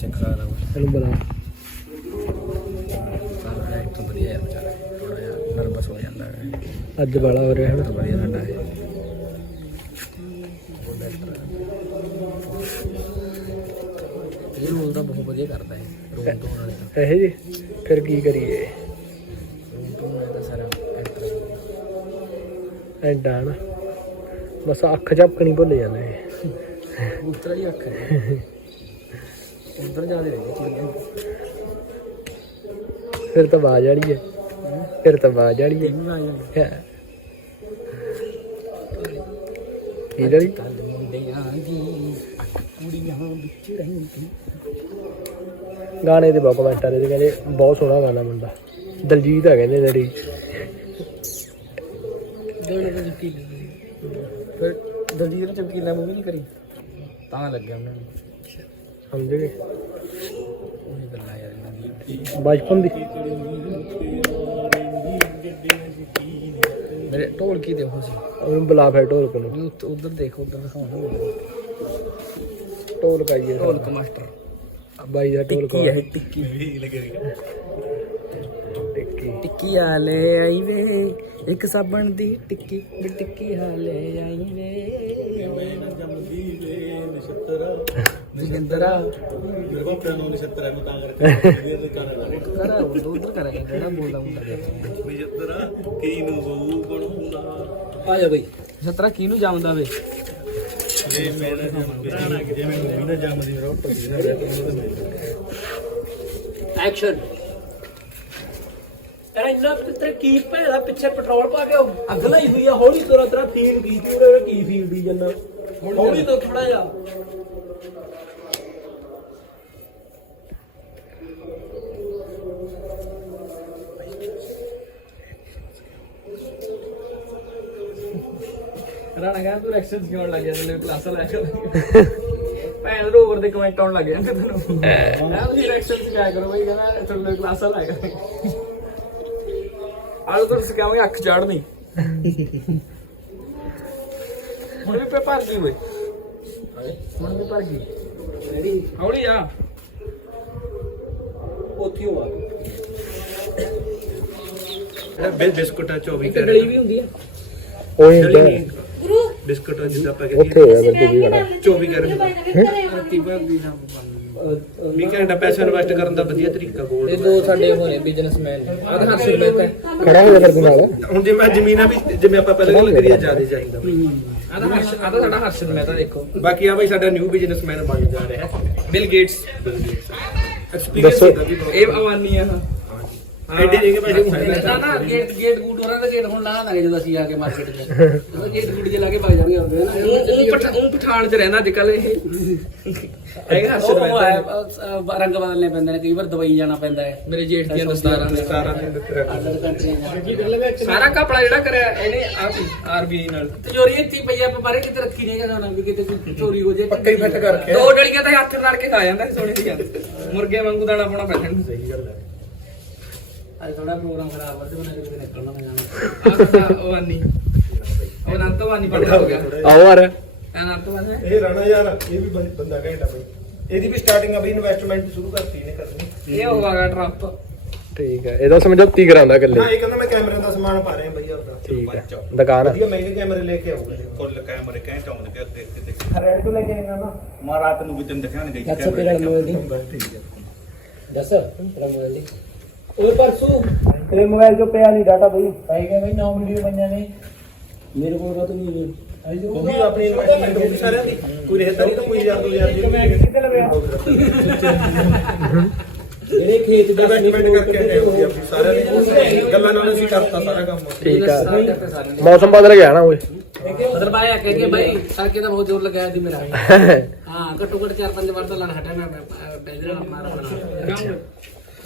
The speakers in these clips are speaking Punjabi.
ਸਿੱਖ ਸਕਦਾ ਵਾ ਇਹਨੂੰ ਬੁਲਾ ਸਾਰਾ ਐਕਟ ਵਧੀਆ ਹੈ ਵਿਚਾਰਾ ਥੋੜਾ ਜਿਹਾ ਨਰਵਸ ਹੋ ਜਾਂਦਾ ਹੈ ਅੱਜ ਵਾਲਾ ਹੋ ਰਿਹਾ ਹੈ ਬਹੁਤ ਵਧੀਆ ਸਾਡਾ ਹੈ ਇਹ ਰੋਲ ਤਾਂ ਬਹੁਤ ਵਧੀਆ ਕਰਦਾ ਹੈ ਰੋਲ ਤੋਂ ਵਾਲੇ ਦਾ ਇਹ ਜੀ ਫਿਰ ਕੀ ਕਰੀਏ ਰੋਲ ਤੋਂ ਵਾਲੇ ਦਾ ਸਾਰਾ ਐਡਾ ਨਾ ਬਸ ਅੱਖ ਝਪਕਣੀ ਭੁੱਲ ਜਾਂਦੇ ਉਤਰਾ ਹੀ ਅੱਖ ਹੈ ਉਧਰ ਫਿਰ ਤਾਂ ਬਾਜ ਵਾਲੀ ਹੈ। ਫਿਰ ਤਾਂ ਬਾਜ ਵਾਲੀ ਹੈ। ਕਿੰਨਾ ਆਇਆ ਹੈ। ਕੀ ਜਿਹੜੀ ਕੱਲ ਮੁੰਡਿਆਂ ਦੀ ਕੁੜੀਆਂ ਵਿੱਚ ਰਹਿੰਦੀ। ਗਾਣੇ ਦੇ ਬਹੁਤ ਕਮੈਂਟ ਆ ਰਹੇ ਕਹਿੰਦੇ ਬਹੁਤ ਸੋਹਣਾ ਗਾਣਾ ਮੁੰਡਾ। ਦਲਜੀਤ ਆ ਕਹਿੰਦੇ ਗਾਣੇ ਦਾ ਫਿਰ ਦਲਜੀਤ ਨੇ ਚਮਕੀਲਾ ਮੂਵੀ ਨਹੀਂ ਕਰੀ? ਤਾਂ ਲੱਗਿਆ ਉਹਨਾਂ ਨੂੰ। ਸਮਝ ਗਏ? ਬਚਪਨ ਦੀ। ਮੇਰੇ ਢੋਲਕੀ ਦੇ ਉਹ ਸੀ? ਉਹਨੂੰ ਬੁਲਾ ਫਿਰ ਢੋਲਕ ਨੂੰ। ਵੀ ਉੱਤ- ਉੱਧਰ ਦੇਖ ਉੱਧਰ ਦਿਖਾਉਣਾ ਢੋਲਕ ਆਈਏ ਢੋਲਕ ਮਾਸਟਰ। ਬਾਈ ਦਾ ਢੋਲਕ ਟਿੱਕੀ ਹੈ ਟਿੱਕੀ। ਟਿੱਕੀ। ਟਿੱਕੀ ਆ ਲੈ ਆਈ ਵੇ। ਇੱਕ ਸਾਬਣ ਦੀ ਟਿੱਕੀ ਵੀ ਟਿੱਕੀ ਆ ਲੈ ਆਈ ਵੇ। ਜਗਿੰਦਰਾ ਮੇਰੇ ਕੋਲ ਪਿਆਨੋ ਨਛੱਤਰ ਹੈ ਮੈਂ ਤਾਂ ਕਰਕੇ ਇਹ ਕਰ ਕਰਾ ਉਧਰ ਉਧਰ ਕਰਾਂਗੇ ਕਿਹੜਾ ਬੋਲਦਾ ਹੁੰਦਾ ਨਛੱਤਰ ਕੀ ਨੂੰ ਬਹੂ ਬਣਾਉਣਾ ਆ ਜਾ ਬਈ। ਸਤਰਾ ਕਿਹਨੂੰ ਜਾਮਦਾ ਵੇ? ਜੇ ਮੇਰੇ ਕਿ ਜਿਵੇਂ ਮੂਵੀ ਨਾ ਜੰਮਦੀ ਮੇਰਾ ਨਾ ਉਹਦੇ ਐਕਸ਼ਨ ਯਾਰ ਇੰਨਾ ਤੇਰੇ ਕੀ ਭੈਣਾ ਪਿੱਛੇ ਪੈਟਰੋਲ ਪਾ ਕੇ ਅੱਗ ਲਾਈ ਹੋਈ ਆ ਹੌਲੀ ਤੋਰਾ ਤੇਰਾ ਫੀਲ ਕੀ ਉਹਨੇ ਕੀ ਫੀਲ ਦੀ ਜੰਨਾ ਹੌਲੀ ਤੋਂ ਥੋੜਾ ਜਿਹਾ। ਰਾਣਾ ਕਹਿੰਦਾ ਤੂੰ ਐਕਸ਼ਨ ਕਿਉਂ ਲੱਗ ਗਿਆ ਤੈਨੂੰ ਕਲਾਸ ਲੈ ਕੇ। ਭੈਣ ਰੋਵਰ ਦੇ ਕਮੈਂਟ ਆਉਣ ਲੱਗ ਜਾਂਦੇ ਤੈਨੂੰ। ਮੈਂ ਤੁਸੀਂ ਐਕਸ਼ਨ ਸਿਖਾਇਆ ਕਰੋ ਬਈ ਕਹਿੰਦਾ ਤੁਹਾਨੂੰ ਕਲਾਸ ਲੈ ਕੇ। ਆਲੂ ਤੋਂ ਸਿਖਾਵਾਂਗੇ ਅੱਖ ਚਾੜਨੀ ਹੁਣ ਵੀ ਪੇ ਭਰ ਗਈ ਓਏ। ਹੁਣ ਵੀ ਭਰ ਗਈ। ਰੈਡੀ ਹੌਲੀ ਆ। ਉੱਥੇ ਹੋ ਆ ਬਿਲ ਬਿਸਕੁਟਾਂ 24 ਇੱਕ ਗਲੀ ਵੀ ਹੁੰਦੀ ਆ। ਉਹ ਹੁੰਦਾ ਬਿਸਕੁਟਾਂ ਜਿੱਦਾਂ ਆਪਾਂ ਉੱਥੇ ਹੋਇਆ ਬਿਲਕੁਲ ਵੀ ਗਾਣਾ 24 ਕਰ ਵੀ ਘੰਟਾ ਪੈਸਾ ਇਨਵੈਸਟ ਕਰਨ ਦਾ ਵਧੀਆ ਤਰੀਕਾ ਗੋਲ ਇਹ ਦੋ ਸਾਡੇ ਹੋਣੇ ਬਿਜ਼ਨਸਮੈਨ ਆਹ ਤਾਂ ਹਰਸ਼ਿਤ ਮਹਿਤਾ ਹੈ। ਖੜਾ ਹੋ ਜਾ ਫਿਰ ਤੂੰ ਨਾਲ ਹੁਣ ਜਿਵੇਂ ਜ਼ਮੀਨਾਂ ਵੀ ਜਿਵੇਂ ਆਪਾਂ ਪਹਿਲਾਂ ਗੱਲ ਕਰੀਏ ਜ਼ਿਆਦਾ ਚਾਹੀਦਾ। ਤਾਂ ਹਰਸ਼ ਤਾਂ ਸਾਡਾ ਮਹਿਤਾ ਦੇਖੋ। ਬਾਕੀ ਆ ਬਈ ਸਾਡਾ ਨਿਊ ਬਿਜ਼ਨਸਮੈਨ ਬਣ ਜਾ ਰਿਹਾ ਹੈ। ਬਿਲ ਗੇਟਸ ਐਕਸਪੀਰੀਅੰਸ ਦੱਸੋ। ਇਹ ਅਵਾਨੀ ਆ ਹਾਂ। ਐਡੇ ਜਿਹੇ ਪੈਸੇ ਨਾ ਨਾ ਗੇਟ ਗੇਟ ਗੂਟ ਉਹਨਾਂ ਦਾ ਗੇਟ ਹੁਣ ਲਾ ਦਾਂਗੇ ਜਦੋਂ ਅਸੀਂ ਆ ਕੇ ਮਾਰਕੀਟ 'ਚ। ਜਦੋਂ ਗੇਟ ਗੂਟ ਜੇ ਲਾ ਕੇ ਭੱਜ ਜਾਣਗੇ ਹੁੰਦੇ ਨਾ ਉਹ ਉਹ ਪਠਾ- ਉਹ ਪਠਾਨ ਚ ਰਹਿੰਦਾ ਅੱਜ ਕੱਲ ਇਹ। ਹੈਗਾ ਹਰਸ਼ਿਤ ਉਹ ਰੰਗ ਬਦਲਨੇ ਪੈਂਦੇ ਨੇ ਕਈ ਵਾਰ ਦਵਾਈ ਜਾਣਾ ਪੈਂਦਾ ਹੈ। ਮੇਰੇ ਜੇਠ ਦੀਆਂ ਦਸਤਾਰਾਂ। ਨੇ। ਸਾਰਾ ਕਪੜਾ ਜਿਹੜਾ ਕਰਿਆ ਇਹਨੇ ਆਰਬੀਆਈ ਨਾਲ। ਤਿਜੋਰੀ ਇੱਥੇ ਪਈ ਆ ਆਪਾਂ ਬਾਰੇ ਕਿਤੇ ਰੱਖੀ ਨਹੀਂ ਹੈਗਾ ਵੀ ਕਿਤੇ ਕੋਈ ਚੋਰੀ ਹੋ ਜੇ ਪੱਕਾ ਹੀ ਫਿੱਟ ਕਰਕੇ ਦੋ ਡਲੀਆਂ ਤਾਂ ਹੱਥ ਨਾਲ ਕੇ ਖਾ ਜਾਂਦਾ ਸੀ ਸੋਨੇ ਦੀਆਂ ਮੁਰਗੇ ਵਾਂਗੂ ਦਾਣਾ ਪਾਉਣਾ ਪੈਂਦਾ। ਸਹੀ ਗੱਲ ਹੈ। ਅੱਜ ਥੋੜਾ ਪ੍ਰੋਗਰਾਮ ਖਰਾਬ ਹੋ ਗਿਆ ਉਹਨੇ ਕਿਤੇ ਨਿਕਲਣਾ ਮੈਂ ਜਾਣਾ। ਸਾਡਾ ਅਵਾਨੀ ਉਹ ਅਨੰਤ ਅਵਾਨੀ ਬੜਾ ਹੋ ਗਿਆ ਆਓ ਯਾਰ ਅਨੰਤ ਅਵਾਨੀ ਹੈ। ਇਹ ਰਾਣਾ ਯਾਰ ਇਹ ਵੀ ਬੰਦਾ ਘੈਂਟਾ ਬਈ। ਇਹਦੀ ਵੀ ਸਟਾਰਟਿੰਗ ਆ ਬਈ ਇਨਵੈਸਟਮੈਂਟ ਸ਼ੁਰੂ ਕਰਤੀ ਨੇ ਕਰਨੀ। ਇਹ ਹੋਗਾ ਟਰੰਪ ਠੀਕ ਹੈ ਇਹਦਾ ਸਮਝੌਤੀ ਕਰਾਉਂਦਾ ਇਕੱਲੇ। ਹਾਂ ਇਹ ਕਹਿੰਦਾ ਮੈਂ ਕੈਮਰੇ ਦਾ ਸਮਾਨ ਪਾ ਰਿਹਾ ਬਈ ਆਪਦਾ। ਠੀਕ ਹੈ ਦੁਕਾਨ। ਵਧੀਆ ਮਹਿੰਗੇ ਕੈਮਰੇ ਲੈ ਕੇ ਆਊਗਾ। ਫੁੱਲ ਕੈਮਰੇ ਕਹਿ ਚਾਉਂਦੇ ਕਿ ਅੱਗੇ ਅੱਗੇ ਦੇਖ। ਰੈਡ ਤੋਂ ਲੈ ਕੇ ਆਏਗਾ ਨਾ। ਮਾ ਰਾਤ ਨੂੰ ਵੀ ਤੈਨੂੰ ਦਿਖਾਣ ਗਈ ਦੱਸ ਤੇਰਾ ਮੋਬਾਈਲ ਦੀ। ਠੀਕ ਹੈ ਦੱਸ ਤੇਰਾ ਮੋਬਾਈਲ ਦੀ ਓਏ ਪਰਸੂ। ਤੇਰੇ ਮੋਬਾਈਲ 'ਚ ਪਿਆ ਨਹੀਂ ਡਾਟਾ ਬਈ। ਪਾਈ ਗਏ ਬਈ ਨੌ ਵੀਡੀਓ ਪਈਆਂ ਨੇ ਮੇਰੇ ਕੋਲ ਤਾਂ ਨਹੀਂ ਹੈ। ਉਹ ਵੀ ਆਪਣੀ ਇਨਵੈਸਟਮੈਂਟ ਹੋਊਗੀ ਸਾਰਿਆਂ ਦੀ ਕੋਈ ਰਹਿਤਾ ਨਹੀਂ ਤਾਂ ਕੋਈ ਯਾਰ ਦੋ ਯਾਰ ਜੀ ਕਿੱਥੇ ਲਵਿਆ ਜਿਹੜੇ ਖੇਤ ਦਾ ਇਨਵੈਸਟਮੈਂਟ ਕਰਕੇ ਆਏ ਹੋਊਗੀ ਆਪਣੀ ਸਾਰਿਆਂ ਦੀ। ਗੱਲਾਂ ਨਾਲ ਅਸੀਂ ਕਰਤਾ ਸਾਰਾ ਕੰਮ। ਠੀਕ ਆ। ਮੌਸਮ ਬਦਲ ਗਿਆ ਨਾ ਓਏ। ਮਤਲਬ ਆਇਆ ਕਹਿ ਕੇ ਭਾਈ ਸੜਕੇ ਤਾਂ ਬਹੁਤ ਜ਼ੋਰ ਲਗਾਇਆ ਸੀ ਮੇਰਾ। ਹਾਂ ਘੱਟੋ ਘੱਟ ਚਾਰ ਪੰਜ ਵਾਰ ਤਾਂ ਲੜ ਹਟਿਆ ਮੈਂ ਬੈਜਰਾ ਮਾਰਾ ਬਣਾ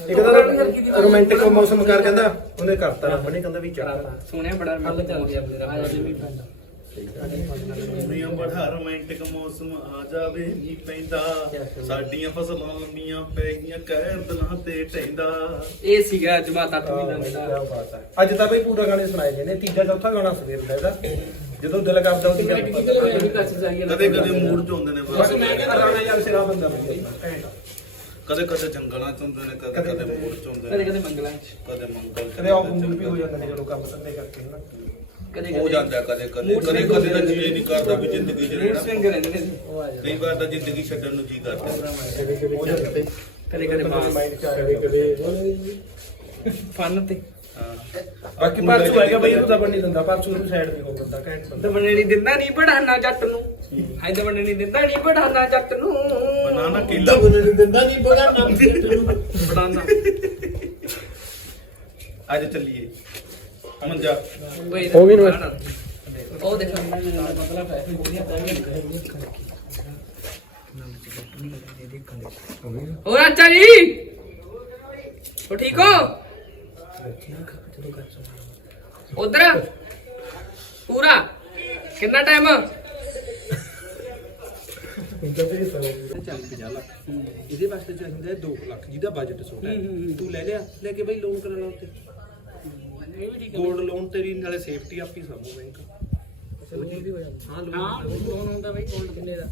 ਇੱਕ ਤਾਂ ਰੋਮਾਂਟਿਕ ਮੌਸਮ ਕਰ ਕਹਿੰਦਾ ਉਹਨੇ ਕਰਤਾ ਰੱਬ ਨੇ ਕਹਿੰਦਾ ਵੀ ਚੱਲ ਸੋਹਣਿਆ ਬੜਾ ਹੱਲ ਚੱਲ ਗਿਆ ਮੇਰਾ ਆਇਆ ਜੀ ਵੀ ਪੈਂਦਾ ਮੀਆਂ ਬੜਾ ਰੋਮਾਂਟਿਕ ਮੌਸਮ ਆ ਜਾਵੇ ਨਹੀਂ ਪੈਂਦਾ ਸਾਡੀਆਂ ਫਸਲਾਂ ਲੰਮੀਆਂ ਪੈ ਗਈਆਂ ਕਹਿਰ ਦਿਲਾਂ ਤੇ ਟੈਂਦਾ ਇਹ ਸੀਗਾ ਜਮਾਤ 8 ਮਹੀਨਾ ਦਾ ਅੱਜ ਤਾਂ ਬਈ ਪੂਰਾ ਗਾਣੇ ਸੁਣਾਏ ਗਏ ਨੇ ਤੀਜਾ ਚੌਥਾ ਗਾਣਾ ਸਵੇਰ ਦਾ ਇਹਦਾ। ਜਦੋਂ ਦਿਲ ਕਰਦਾ ਕੱਚ ਚਾਹੀਏ ਕਦੇ ਕਦੇ ਮੂਡ ਚ ਹੁੰਦੇ ਨੇ ਬਸ ਮੈਂ ਕਹਿੰਦਾ ਰਾਣਾ ਯਾਰ ਸਿਰਾ ਬੰਦਾ। ਕਦੇ ਕਦੇ ਜੰਗਲਾਂ ਚ ਹੁੰਦੇ ਨੇ ਕਦੇ ਕਦੇ ਮੋੜ ਚ ਹੁੰਦੇ ਕਦੇ ਨੇ ਕਦੇ ਮੰਗਲਾਂ ਚ ਕਦੇ ਮੰਗਲ ਚ ਕਦੇ ਆਫ ਮੂਡ ਵੀ ਹੋ ਜਾਂਦੇ ਨੇ ਜਦੋਂ ਕੰਮ ਧੰਦੇ ਕਰਕੇ ਹਨਾ ਕਦੇ ਹੋ ਜਾਂਦਾ ਕਦੇ ਕਦੇ ਕਦੇ swing ਕਦੇ ਤਾਂ ਹੁੰਦੇ ਜੀ ਨਹੀਂ ਕਰਦਾ ਵੀ ਜ਼ਿੰਦਗੀ ਚ ਮੂਡ ਰਹਿਣਾ ਸਵਿੰਗ ਰਹਿੰਦੇ ਨੇ ਕਈ ਵਾਰ ਤਾਂ ਜ਼ਿੰਦਗੀ ਛੱਡਣ ਨੂੰ ਜੀ ਕਰਦਾ ਕਦੇ ਕਦੇ ਹੋ ਜਾਂਦੇ ਕਦੇ ਕਦੇ ਬਾਸ ਮਾਈਂਡ ਚ ਆ ਕਦੇ ਕਦੇ ਫਨ ਤੇ ਹਾਂ ਬਾਕੀ ਪਰਚੂ ਹੈਗਾ ਬਈ ਇਹਨੂੰ ਤਾਂ ਬਣ ਨਹੀਂ ਦਿੰਦਾ ਪਰਚੂ ਨੂੰ ਸਾਈਡ ਨਹੀਂ ਹੋ ਬੰਦਾ ਘੈਂਟ ਬੰਦਾ। ਨਹੀਂ ਦਿੰਦਾ ਨਹੀਂ ਪੜਾਣਾ ਜੱਟ ਨੂੰ। ਹਾਏ ਦਵਣੇ ਨਹੀਂ ਦਿੰਦਾ ਨਹੀਂ ਪੜਾਣਾ ਜੱਟ ਨੂੰ। ਬਨਾਨਾ ਕਿਲਾ। ਦਿੰਦਾ ਨਹੀਂ ਬੜਾ ਨਾਮ ਪੜਾਣਾ ਅੱਜ ਚੱਲੀਏ। ਮੰਜਾ। ਉਹ ਵੀ ਨੂੰ ਉਹ ਦੇਖੋ ਹੋਰ ਅੱਛਾ ਜੀ। ਹੋ ਠੀਕ ਹੋ? ਉਧਰ। ਪੂਰਾ। ਕਿੰਨਾ ਟਾਈਮ ਚੱਲ 50 ਲੱਖ ਇਹਦੇ ਵਾਸਤੇ ਚਾਹੀਦਾ ਹੈ 2 ਲੱਖ ਜਿਹਦਾ ਬਜਟ ਛੋਟਾ ਹੈ। ਤੂੰ ਲੈ ਲਿਆ ਲੈ ਕੇ ਬਈ ਲੋਨ ਕਰਾ ਲਾ ਉੱਤੇ ਗੋਲਡ ਲੋਨ ਤੇਰੀ ਨਾਲੇ ਸੇਫਟੀ ਆਪੀ ਸਾਮੂ ਬੈਂਕ ਹਾਂ ਲੋਨ ਹੁੰਦਾ ਬਈ ਕੋਲ ਕਿੰਨੇ ਦਾ?